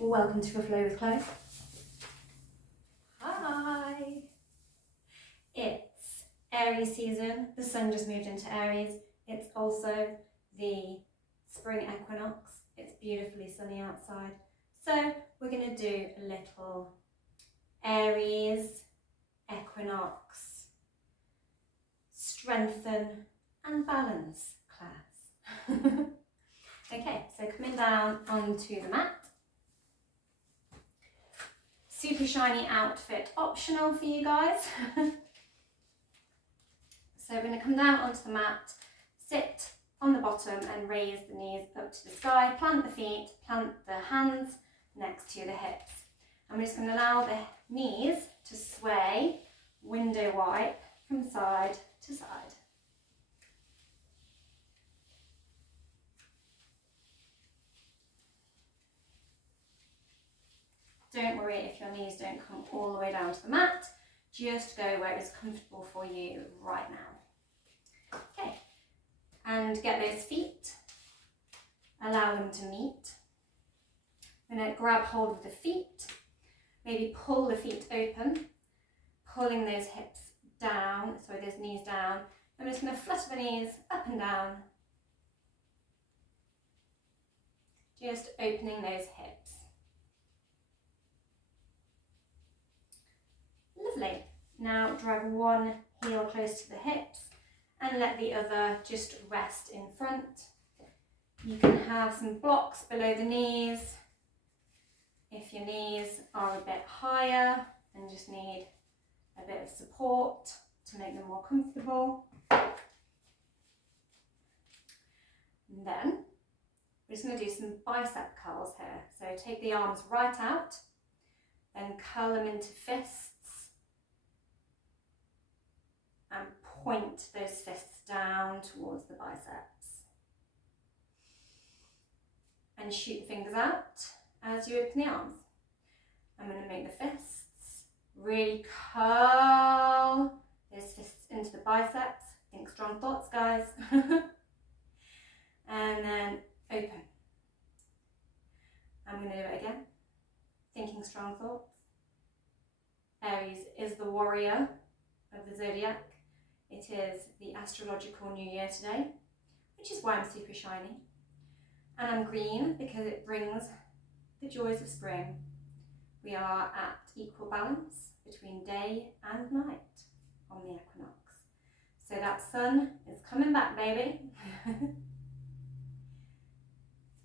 Welcome to A Flow with Chloe. Hi! It's Aries season. The sun just moved into Aries. It's also the spring equinox. It's beautifully sunny outside. So we're going to do a little Aries equinox strengthen and balance class. Okay, so coming down onto the mat. Super shiny outfit optional for you guys. So we're going to come down onto the mat, sit on the bottom and raise the knees up to the sky, plant the feet, plant the hands next to the hips. And we're just going to allow the knees to sway window wipe from side to side. Don't worry if your knees don't come all the way down to the mat, just go where it's comfortable for you right now. Okay, and get those feet, allow them to meet. I'm going to grab hold of the feet, maybe pull the feet open, pulling those hips down, sorry, those knees down. I'm just going to flutter the knees up and down, just opening those hips. Lovely. Now drag one heel close to the hips and let the other just rest in front. You can have some blocks below the knees if your knees are a bit higher and just need a bit of support to make them more comfortable. And then we're just going to do some bicep curls here. So take the arms right out, then curl them into fists and point those fists down towards the biceps. And shoot the fingers out as you open the arms. I'm going to make the fists really curl those fists into the biceps. Think strong thoughts, guys. And then open. I'm going to do it again. Thinking strong thoughts. Aries is the warrior of the zodiac. It is the astrological new year today, which is why I'm super shiny. And I'm green because it brings the joys of spring. We are at equal balance between day and night on the equinox. So that sun is coming back, baby.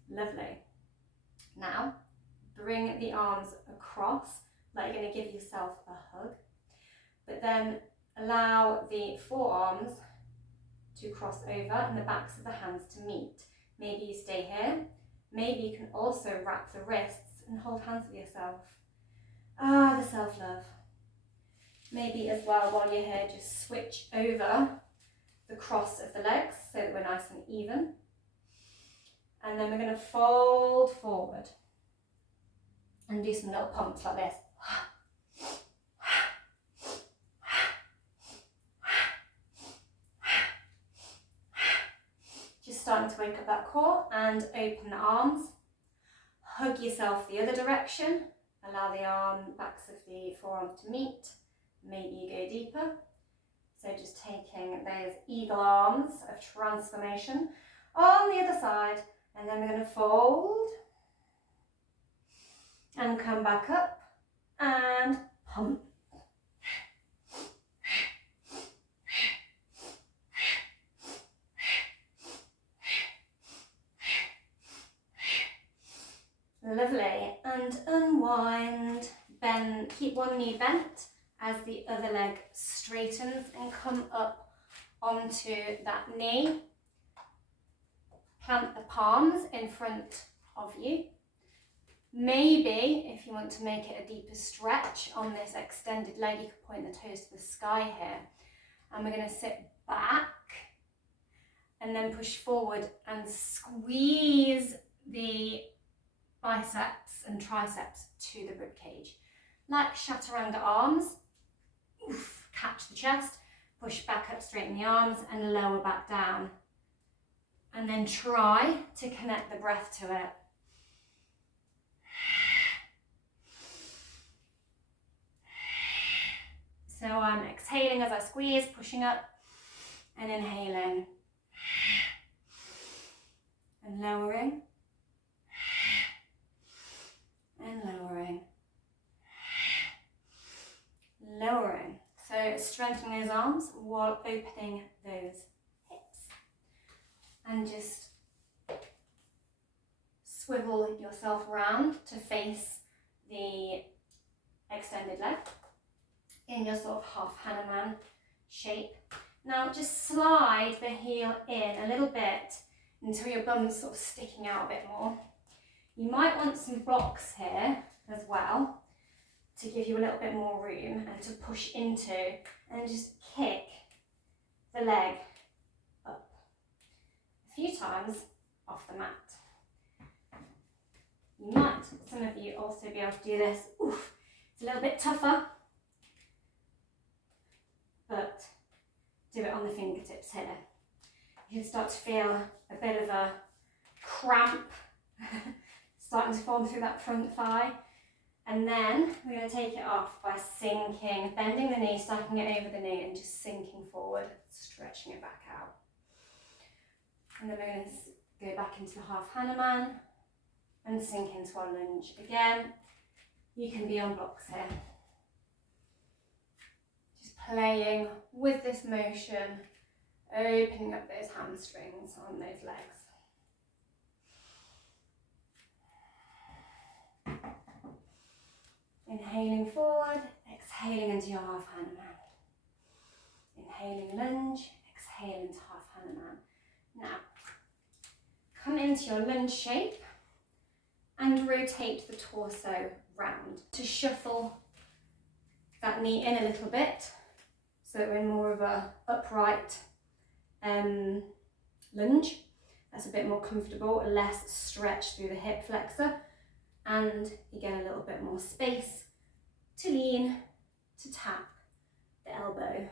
Lovely. Now, bring the arms across like you're going to give yourself a hug. But then allow the forearms to cross over and the backs of the hands to meet. Maybe you stay here. Maybe you can also wrap the wrists and hold hands with yourself. Ah, the self-love. Maybe as well, while you're here, just switch over the cross of the legs so that we're nice and even. And then we're going to fold forward and do some little pumps like this. Starting to wake up that core and open the arms. Hug yourself the other direction. Allow the backs of the forearms to meet. Maybe you go deeper. So just taking those eagle arms of transformation on the other side. And then we're going to fold and come back up and pump. Lovely, and unwind, bend, keep one knee bent as the other leg straightens and come up onto that knee. Plant the palms in front of you. Maybe if you want to make it a deeper stretch on this extended leg, you could point the toes to the sky here. And we're going to sit back and then push forward and squeeze the biceps and triceps to the rib cage. Like chaturanga arms, oof, catch the chest, push back up, straighten the arms and lower back down. And then try to connect the breath to it. as I squeeze, pushing up and inhaling. And lowering. And lowering. Lowering. So strengthening those arms while opening those hips. And just swivel yourself around to face the extended leg in your sort of half Hanuman shape. Now just slide the heel in a little bit until your bum's sort of sticking out a bit more. You might want some blocks here as well to give you a little bit more room and to push into, and just kick the leg up a few times off the mat. You might, some of you, also be able to do this. Oof, it's a little bit tougher, but do it on the fingertips here. You can start to feel a bit of a cramp starting to form through that front thigh. And then we're going to take it off by sinking, bending the knee, stacking it over the knee and just sinking forward, stretching it back out. And then we're going to go back into the half Hanuman and sink into our lunge. Again, you can be on blocks here. Just playing with this motion, opening up those hamstrings on those legs. Inhaling forward, exhaling into your half Hanuman. Inhaling lunge, exhale into half Hanuman. Now, come into your lunge shape and rotate the torso round to shuffle that knee in a little bit so that we're in more of a upright lunge. That's a bit more comfortable, less stretch through the hip flexor, and you get a little bit more space to lean, to tap the elbow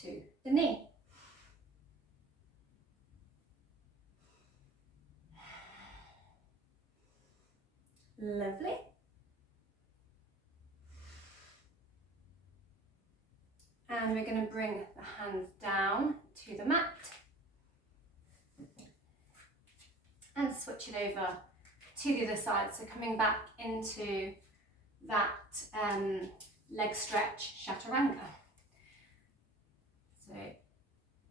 to the knee. Lovely. And we're going to bring the hands down to the mat and switch it over to the other side. So coming back into that leg stretch, chaturanga. So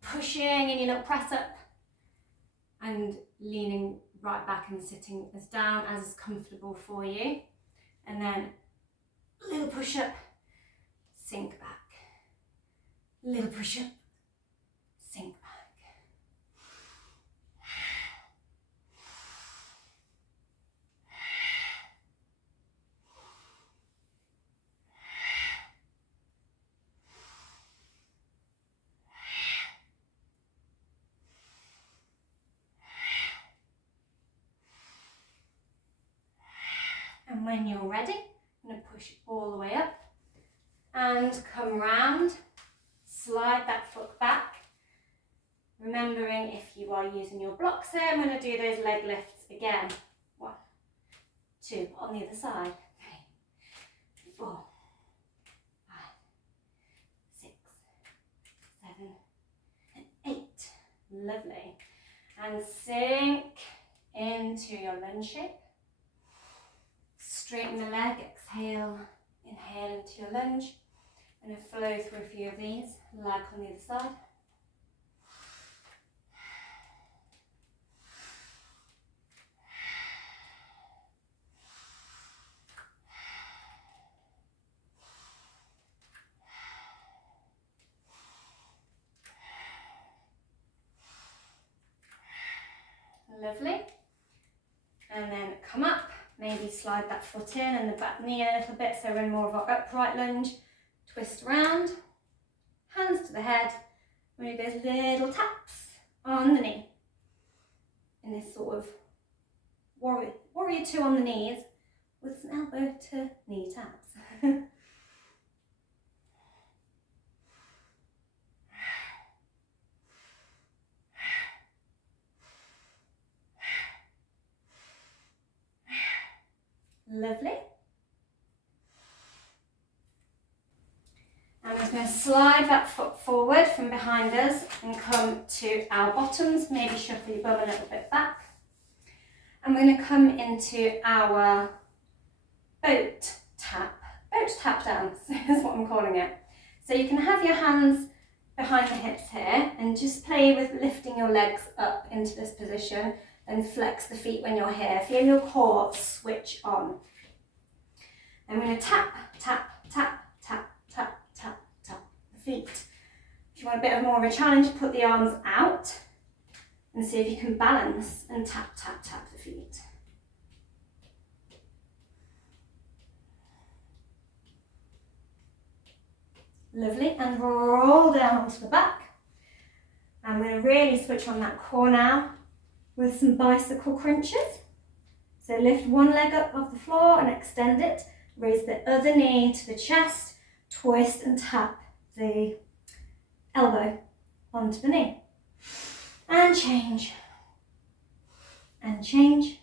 pushing in your little press up and leaning right back and sitting as down as is comfortable for you. And then little push up, sink back. Little push up, sink back. And when you're ready, I'm going to push all the way up and come round, slide that foot back. Remembering if you are using your blocks here, I'm going to do those leg lifts again. 1, 2, on the other side. 3, 4, 5, 6, 7, and 8. Lovely. And sink into your lunge shape. Straighten the leg, exhale, inhale into your lunge. I'm going to flow through a few of these, like on the other side. Lovely. And then come up. Maybe slide that foot in and the back knee a little bit so we're in more of our upright lunge. Twist around, hands to the head, move those little taps on the knee. In this sort of warrior 2 on the knees with some elbow to knee taps. Lovely. And I'm just going going to slide that foot forward from behind us and come to our bottoms, maybe shuffle your bum a little bit back. And we're going to come into our boat tap dance is what I'm calling it. So you can have your hands behind the hips here and just play with lifting your legs up into this position and flex the feet when you're here. Feel your core switch on. And we're going to tap, tap, tap, tap, tap, tap, tap the feet. If you want a bit more of a challenge, put the arms out and see if you can balance and tap, tap, tap the feet. Lovely, and roll down onto the back. I'm going to really switch on that core now with some bicycle crunches. So lift one leg up off the floor and extend it. Raise the other knee to the chest, twist and tap the elbow onto the knee. And change. And change.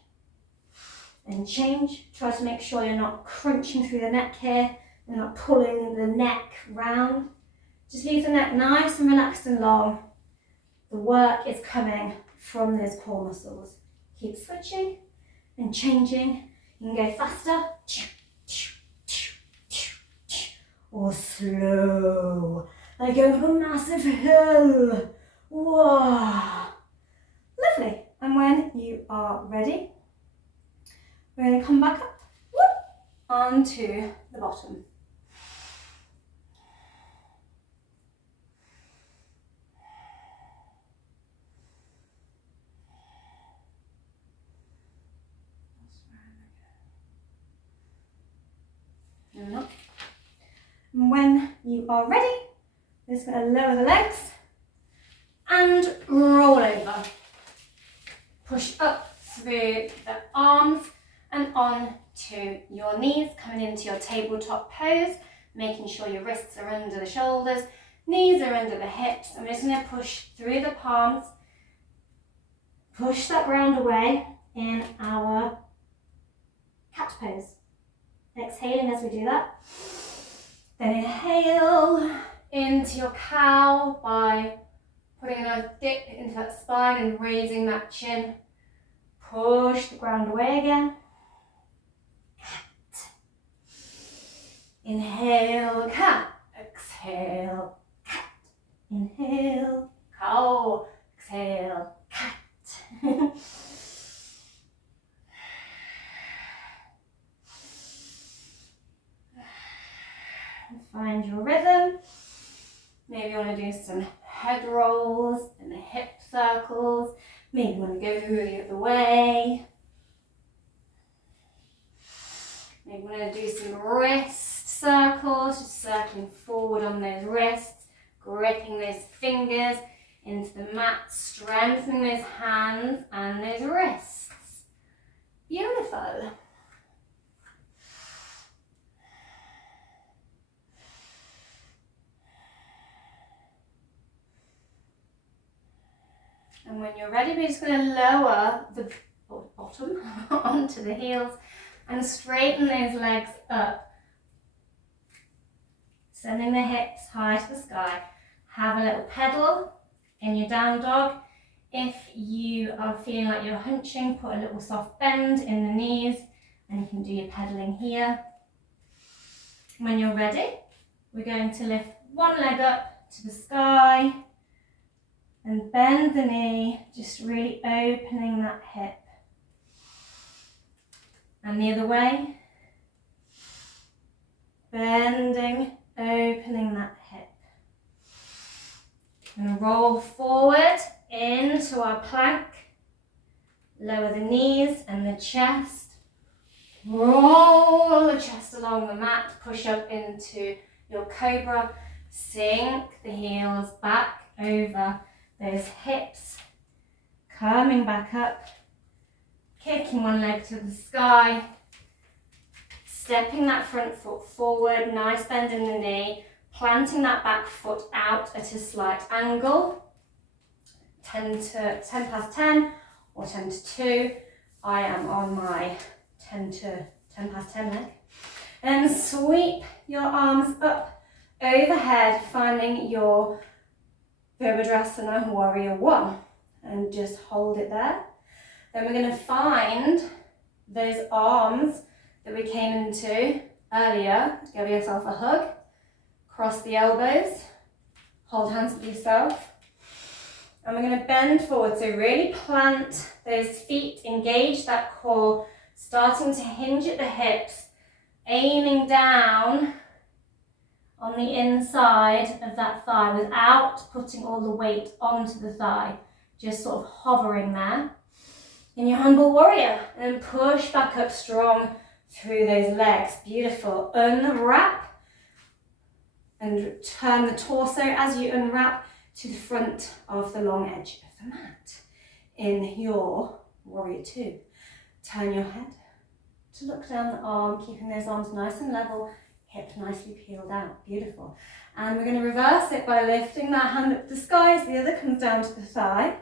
And change. Try to make sure you're not crunching through the neck here. You're not pulling the neck round. Just leave the neck nice and relaxed and long. The work is coming from those core muscles. Keep switching and changing. You can go faster or slow, like going up a massive hill. Whoa. Lovely. And when you are ready, we're going to come back up onto the bottom. And when you are ready, we're just going to lower the legs and roll over. Push up through the arms and on to your knees, coming into your tabletop pose, making sure your wrists are under the shoulders, knees are under the hips. I'm just going to push through the palms, push that ground away in our cat pose. Exhaling as we do that. Then inhale into your cow by putting a nice dip into that spine and raising that chin. Push the ground away again. Inhale, cat. Exhale, cat. Inhale, cow. Exhale, cat. Find your rhythm. Maybe you want to do some head rolls and the hip circles. Maybe you want to go the other way. Maybe you want to do some wrist circles, just circling forward on those wrists, gripping those fingers into the mat, strengthening those hands and those wrists. Beautiful. And when you're ready, we're just going to lower the bottom onto the heels and straighten those legs up. Sending the hips high to the sky. Have a little pedal in your down dog. If you are feeling like you're hunching, put a little soft bend in the knees and you can do your pedaling here. When you're ready, we're going to lift one leg up to the sky and bend the knee, just really opening that hip. And the other way. Bending, opening that hip. And roll forward into our plank. Lower the knees and the chest. Roll the chest along the mat. Push up into your cobra. Sink the heels back over those hips, coming back up, kicking one leg to the sky, stepping that front foot forward, nice bend in the knee, planting that back foot out at a slight angle, 10 past 10 or 10 to 2. I am on my 10 past 10 leg. And sweep your arms up overhead, finding your Virabhadrasana Warrior One, and just hold it there. Then we're going to find those arms that we came into earlier. Give yourself a hug, cross the elbows, hold hands with yourself, and we're going to bend forward. So really plant those feet, engage that core, starting to hinge at the hips, aiming down on the inside of that thigh without putting all the weight onto the thigh, just sort of hovering there. In your humble warrior, and then push back up strong through those legs. Beautiful. Unwrap and turn the torso as you unwrap to the front of the long edge of the mat. In your warrior two, turn your head to look down the arm, keeping those arms nice and level, hip nicely peeled out. Beautiful. And we're going to reverse it by lifting that hand up to the sky as the other comes down to the thigh.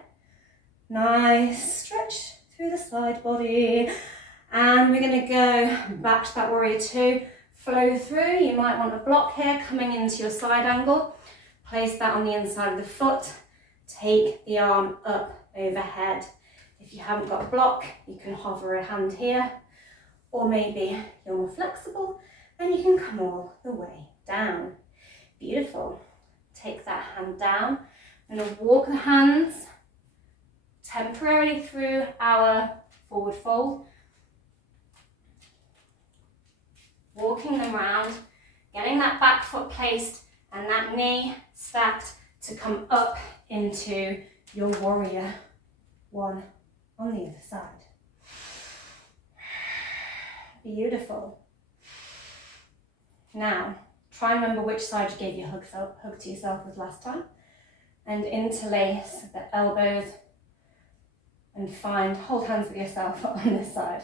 Nice stretch through the side body. And we're going to go back to that warrior two. Flow through. You might want a block here coming into your side angle. Place that on the inside of the foot. Take the arm up overhead. If you haven't got a block, you can hover a hand here. Or maybe you're more flexible and you can come all the way down. Beautiful. Take that hand down. I'm going to walk the hands temporarily through our forward fold. Walking them round, getting that back foot placed and that knee stacked to come up into your warrior one on the other side. Beautiful. Now, try and remember which side you gave your hug to yourself with last time, and interlace the elbows and hold hands with yourself on this side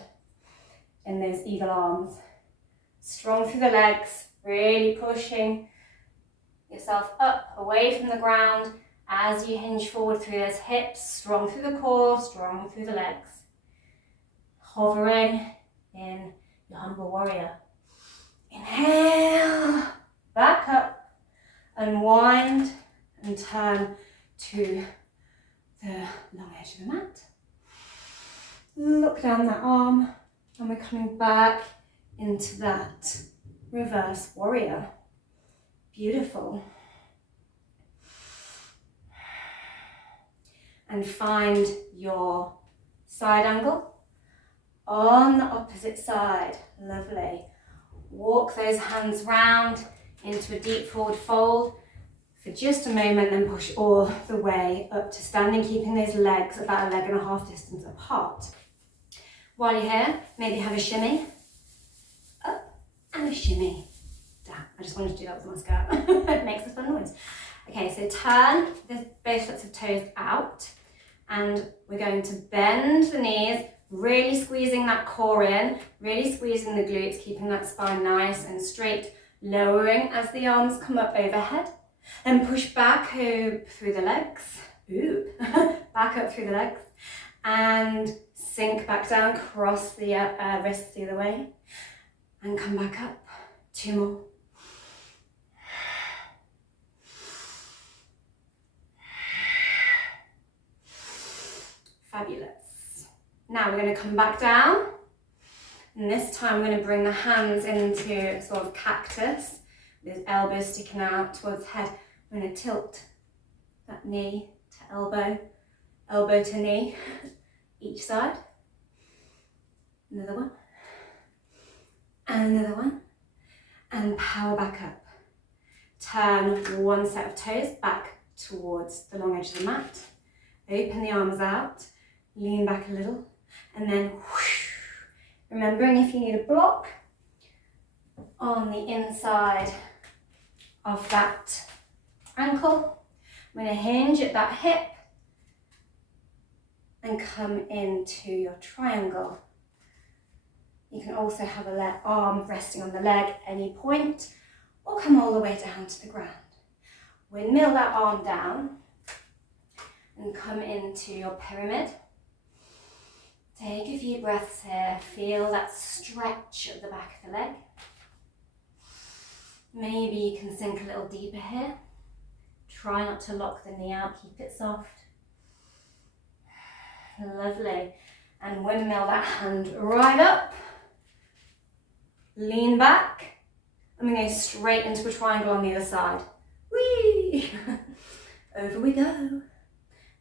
in those eagle arms. Strong through the legs, really pushing yourself up away from the ground as you hinge forward through those hips, strong through the core, strong through the legs. Hovering in your humble warrior. Inhale, back up, unwind and turn to the long edge of the mat. Look down that arm and we're coming back into that reverse warrior. Beautiful. And find your side angle on the opposite side. Lovely. Walk those hands round into a deep forward fold for just a moment, then push all the way up to standing, keeping those legs about 1.5 leg distance apart. While you're here, maybe have a shimmy up and a shimmy down. I just wanted to do that with my skirt. It makes a fun noise. Okay, so turn both sets of toes out and we're going to bend the knees, really squeezing that core in, really squeezing the glutes, keeping that spine nice and straight, lowering as the arms come up overhead. Then push back up through the legs, back up through the legs, and sink back down, cross the wrists the other way, and come back up. 2 more. Fabulous. Now we're going to come back down, and this time we're going to bring the hands into sort of cactus, with elbows sticking out towards the head. We're going to tilt that knee to elbow, elbow to knee, each side. Another one, and another one, and power back up. Turn one set of toes back towards the long edge of the mat. Open the arms out, lean back a little, and then whoosh. Remembering if you need a block on the inside of that ankle, I'm going to hinge at that hip and come into your triangle. You can also have a arm resting on the leg at any point, or come all the way down to the ground. Windmill that arm down and come into your pyramid. Take a few breaths here, feel that stretch at the back of the leg. Maybe you can sink a little deeper here. Try not to lock the knee out, keep it soft. Lovely. And windmill that hand right up. Lean back. And we go straight into a triangle on the other side. Whee! Over we go.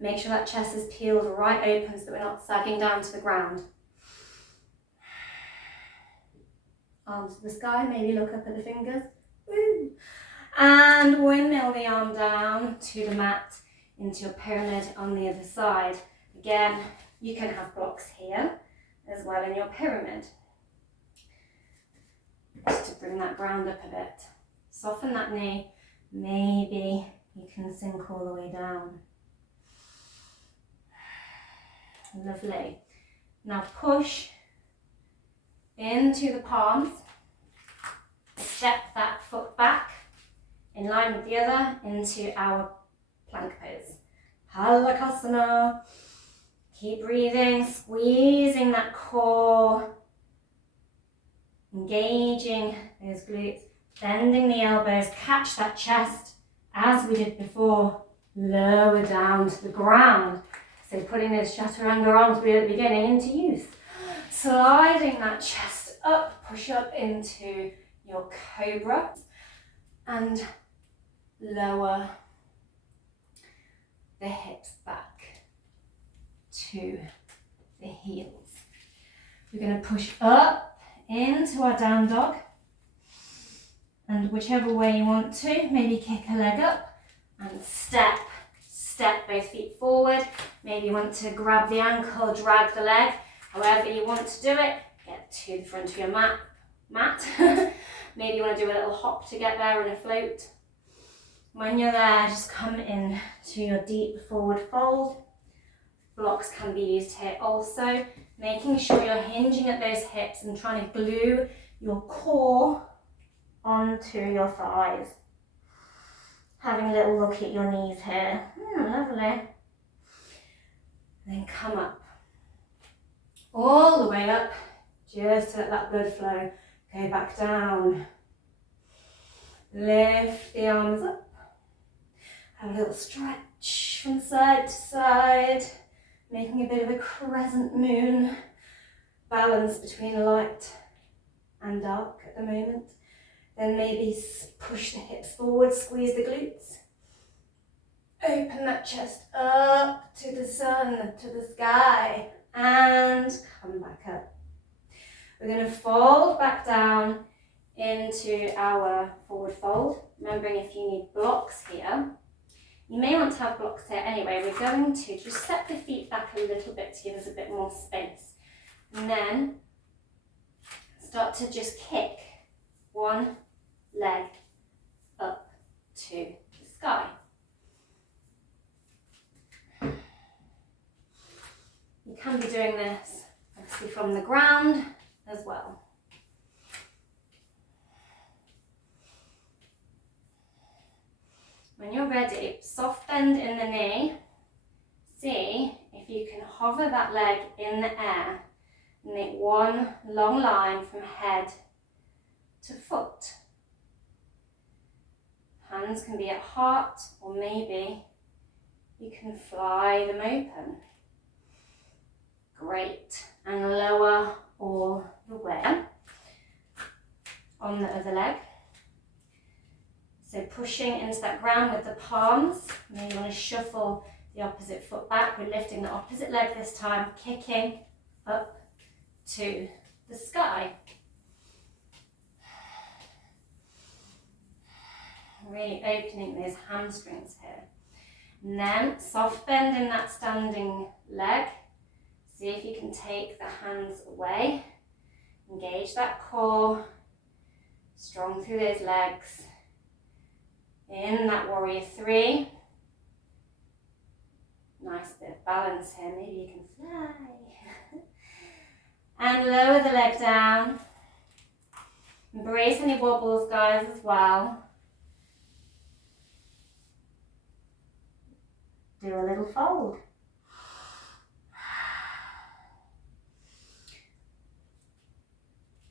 Make sure that chest is peeled right open so that we're not sagging down to the ground. Arms to the sky, maybe look up at the fingers. Woo! And windmill the arm down to the mat into a pyramid on the other side. Again, you can have blocks here as well in your pyramid. Just to bring that ground up a bit. Soften that knee. Maybe you can sink all the way down. Lovely. Now push into the palms. Step that foot back in line with the other into our plank pose. Halakasana. Keep breathing, squeezing that core. Engaging those glutes. Bending the elbows. Catch that chest as we did before. Lower down to the ground. So putting those chaturanga arms we did at the beginning into use. Sliding that chest up, push up into your cobra and lower the hips back to the heels. We're going to push up into our down dog, and whichever way you want to, maybe kick a leg up and step both feet forward. Maybe you want to grab the ankle, drag the leg, however you want to do it. Get to the front of your mat. Maybe you want to do a little hop to get there and a float. When you're there, just come in to your deep forward fold. Blocks can be used here also, making sure you're hinging at those hips and trying to glue your core onto your thighs. Having a little look at your knees here. Lovely. Then come up. All the way up, just to let that blood flow. Go back down. Lift the arms up. Have a little stretch from side to side. Making a bit of a crescent moon. Balance between light and dark at the moment. Then maybe push the hips forward, squeeze the glutes. Open that chest up to the sun, to the sky, and come back up. We're going to fold back down into our forward fold. Remembering if you need blocks here, you may want to have blocks here anyway. We're going to just step the feet back a little bit to give us a bit more space. And then start to just kick one leg up to the sky. You can be doing this obviously from the ground as well. When you're ready, soft bend in the knee. See if you can hover that leg in the air and make one long line from head to foot. Hands can be at heart, or maybe you can fly them open. Great. And lower all the way on the other leg. So pushing into that ground with the palms. Maybe you want to shuffle the opposite foot back. We're lifting the opposite leg this time, kicking up to the sky. Really opening those hamstrings here. And then soft bend in that standing leg. See if you can take the hands away. Engage that core. Strong through those legs. In that warrior three. Nice bit of balance here. Maybe you can fly. And lower the leg down. Embrace any wobbles, guys, as well. Do a little fold.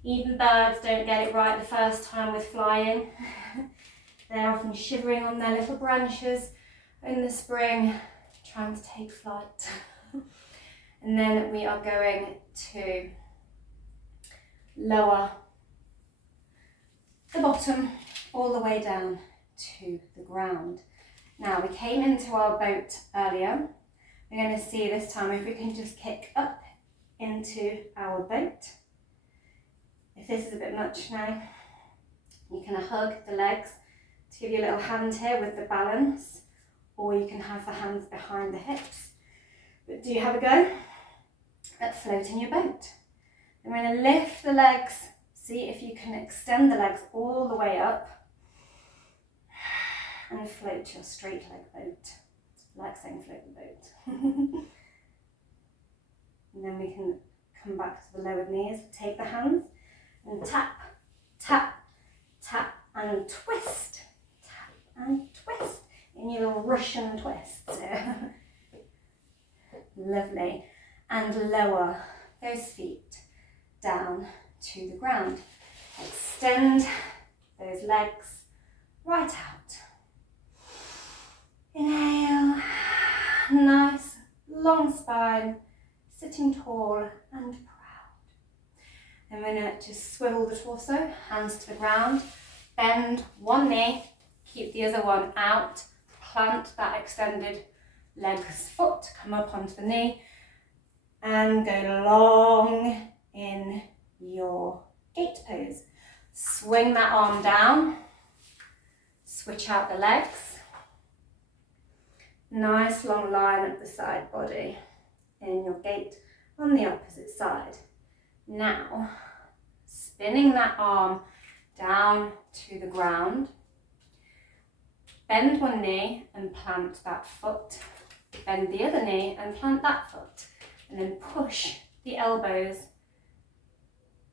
Even birds don't get it right the first time with flying. They're often shivering on their little branches in the spring, trying to take flight. And then we are going to lower the bottom all the way down to the ground. Now, we came into our boat earlier. We're going to see this time if we can just kick up into our boat. If this is a bit much now, you can hug the legs to give you a little hand here with the balance, or you can have the hands behind the hips. But do have a go at floating your boat. Then we're going to lift the legs, see if you can extend the legs all the way up and float your straight leg boat. Like saying float the boat. And then we can come back to the lowered knees, take the hands and tap, tap, tap and twist. Tap and twist in your little Russian twists here. Lovely. And lower those feet down to the ground. Extend those legs right out. Inhale. Nice long spine, sitting tall and proud. And we're going to just swivel the torso, hands to the ground, bend one knee, keep the other one out, plant that extended leg's foot, come up onto the knee, and go long in your gate pose. Swing that arm down, switch out the legs. Nice long line up the side body in your gate on the opposite side. Now, spinning that arm down to the ground, bend one knee and plant that foot, bend the other knee and plant that foot, and then push the elbows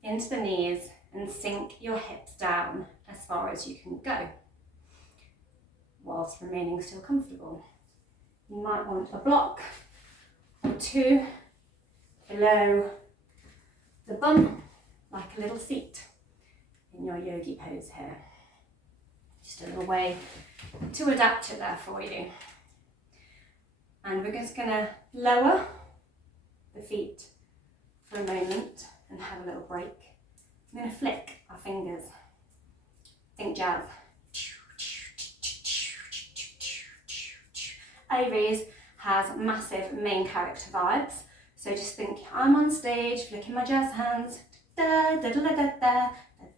into the knees and sink your hips down as far as you can go, whilst remaining still comfortable. You might want a block or two below the bum, like a little seat in your yogi pose here. Just a little way to adapt it there for you. And we're just going to lower the feet for a moment and have a little break. I'm going to flick our fingers. Think jazz. Aries has massive main character vibes. So just think I'm on stage, flicking my jazz hands. Da, da, da, da, da, da,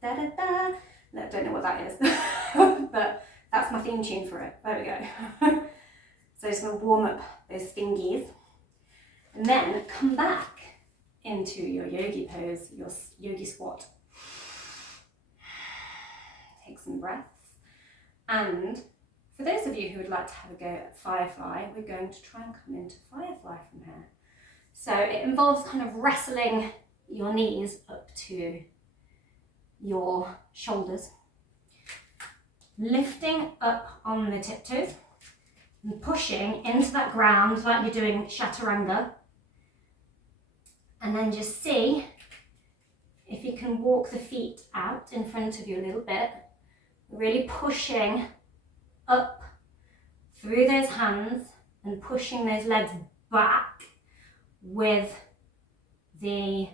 da, da, da. No, I don't know what that is, but that's my theme tune for it. There we go. So just going to warm up those fingies. And then come back into your yogi pose, your yogi squat. Take some breaths. And for those of you who would like to have a go at Firefly, we're going to try and come into Firefly from here. So it involves kind of wrestling your knees up to your shoulders, lifting up on the tiptoes and pushing into that ground like you're doing chaturanga. And then just see if you can walk the feet out in front of you a little bit, really pushing up through those hands and pushing those legs back with the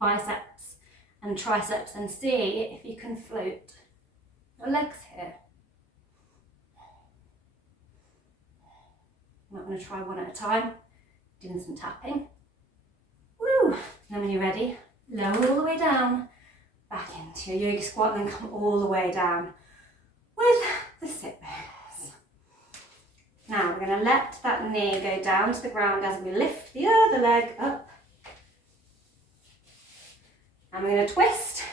biceps and triceps, and see if you can float your legs here. I'm going to try one at a time, doing some tapping. Woo! And then when you're ready, lower all the way down, back into your yogi squat, and then come all the way down with the sit bones. Now we're going to let that knee go down to the ground as we lift the other leg up. And we're going to twist.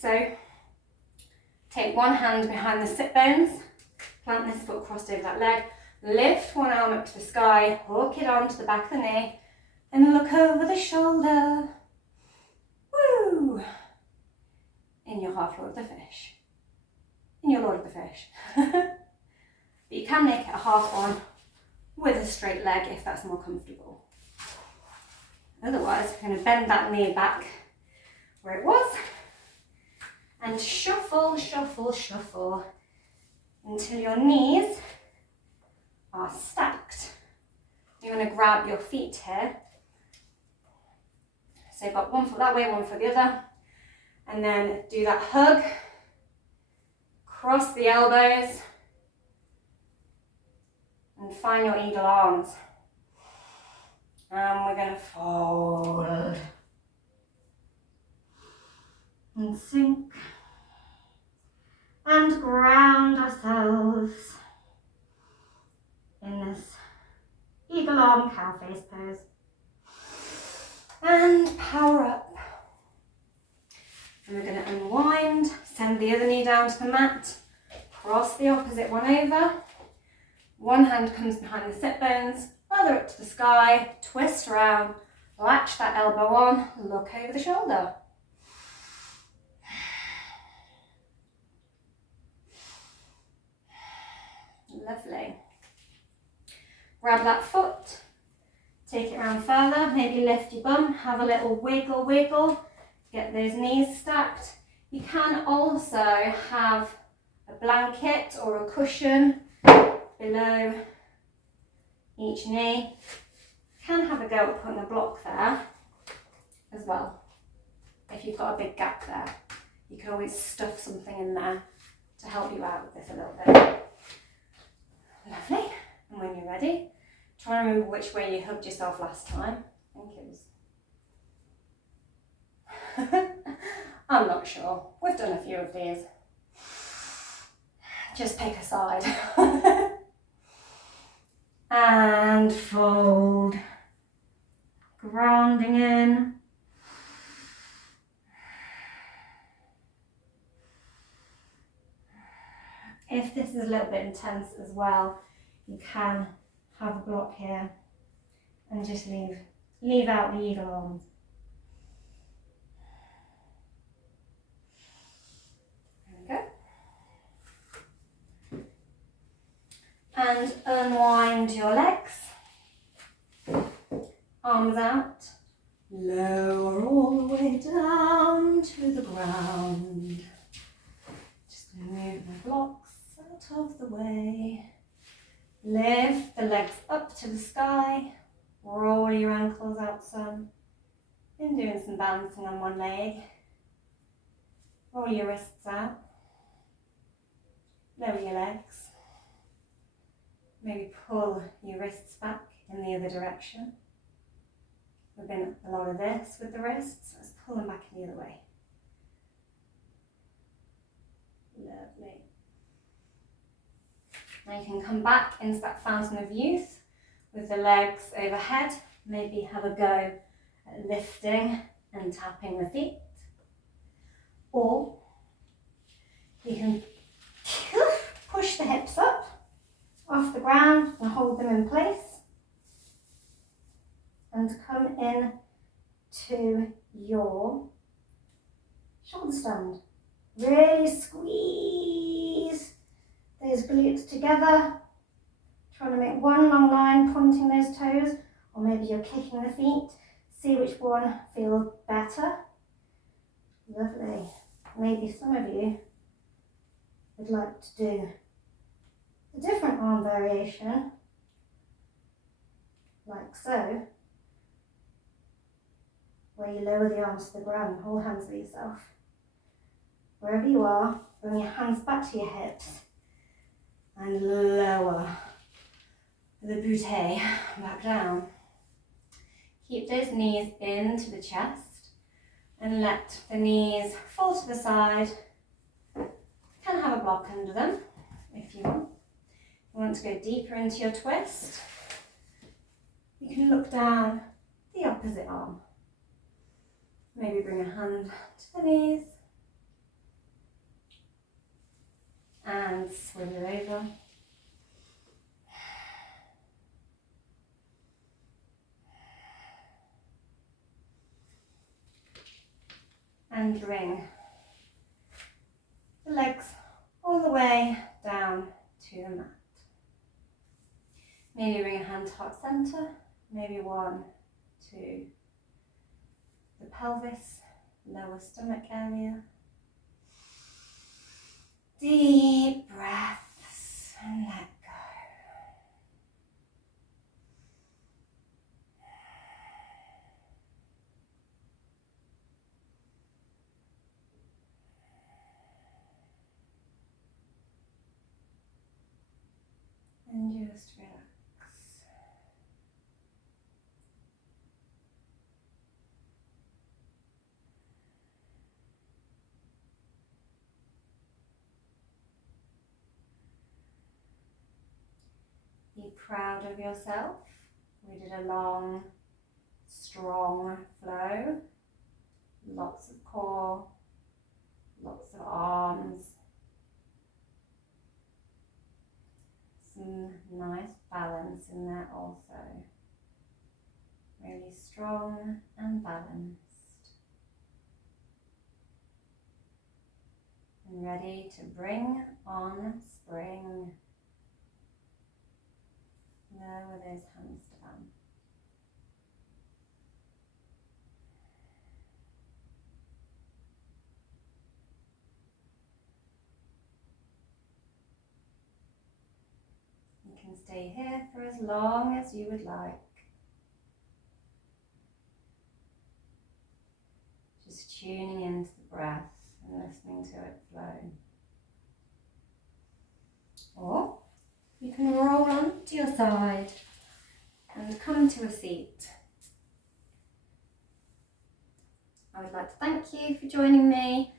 So take one hand behind the sit bones, plant this foot crossed over that leg, lift one arm up to the sky, hook it onto the back of the knee, and look over the shoulder. Woo! In your half Lord of the Fish. In your Lord of the Fish. But you can make it a half one with a straight leg if that's more comfortable. Otherwise, we're going to bend that knee back, where it was, and shuffle, shuffle, shuffle until your knees are stacked. You're going to grab your feet here. So you've got one foot that way, one foot the other, and then do that hug, cross the elbows, and find your eagle arms. And we're going to fold and sink and ground ourselves in this eagle arm cow face pose. And power up. And we're going to unwind, send the other knee down to the mat, cross the opposite one over. One hand comes behind the sit bones, other up to the sky, twist around, latch that elbow on, look over the shoulder. Lovely. Grab that foot, take it around further, maybe lift your bum, have a little wiggle, wiggle, get those knees stacked. You can also have a blanket or a cushion below each knee. You can have a go at putting a block there as well. If you've got a big gap there, you can always stuff something in there to help you out with this a little bit. Lovely. And when you're ready, try and remember which way you hugged yourself last time. I think it was... I'm not sure. We've done a few of these. Just pick a side. And fold. Grounding in. If this is a little bit intense as well, you can have a block here and just leave out the eagle arms. There we go. And unwind your legs. Arms out. Lower all the way down to the ground. Just going to move my blocks out of the way. Lift the legs up to the sky. Roll your ankles out some. Been doing some balancing on one leg. Roll your wrists out. Lower your legs. Maybe pull your wrists back in the other direction. We've been a lot of this with the wrists. Let's pull them back in the other way. Lovely. Now you can come back into that fountain of youth with the legs overhead. Maybe have a go at lifting and tapping the feet. Or you can push the hips up off the ground and hold them in place. And come in to your shoulder stand. Really squeeze those glutes together. Trying to make one long line pointing those toes, or maybe you're kicking the feet. See which one feels better. Lovely. Maybe some of you would like to do a different arm variation, like so, where you lower the arms to the ground, hold hands with yourself. Wherever you are, bring your hands back to your hips and lower the butte back down. Keep those knees into the chest and let the knees fall to the side. You can have a block under them if you want. If you want to go deeper into your twist, you can look down the opposite arm. Maybe bring a hand to the knees and swing it over. And bring the legs all the way down to the mat. Maybe bring a hand to heart center, maybe one to the pelvis, lower stomach area. Deep breaths and let go. And just relax. Be proud of yourself. We did a long, strong flow. Lots of core, lots of arms. Some nice balance in there also. Really strong and balanced. And ready to bring on spring. Lower those hands down. You can stay here for as long as you would like. Just tuning into the breath and listening to it flow. Or you can roll on to your side and come to a seat. I would like to thank you for joining me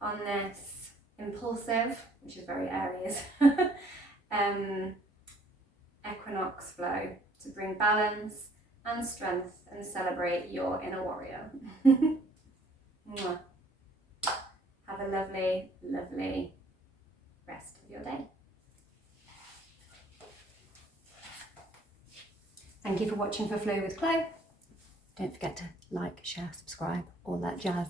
on this impulsive, which is very Aries, equinox flow to bring balance and strength and celebrate your inner warrior. Have a lovely, lovely rest of your day. Thank you for watching for Flow with Chloe. Don't forget to like, share, subscribe, all that jazz.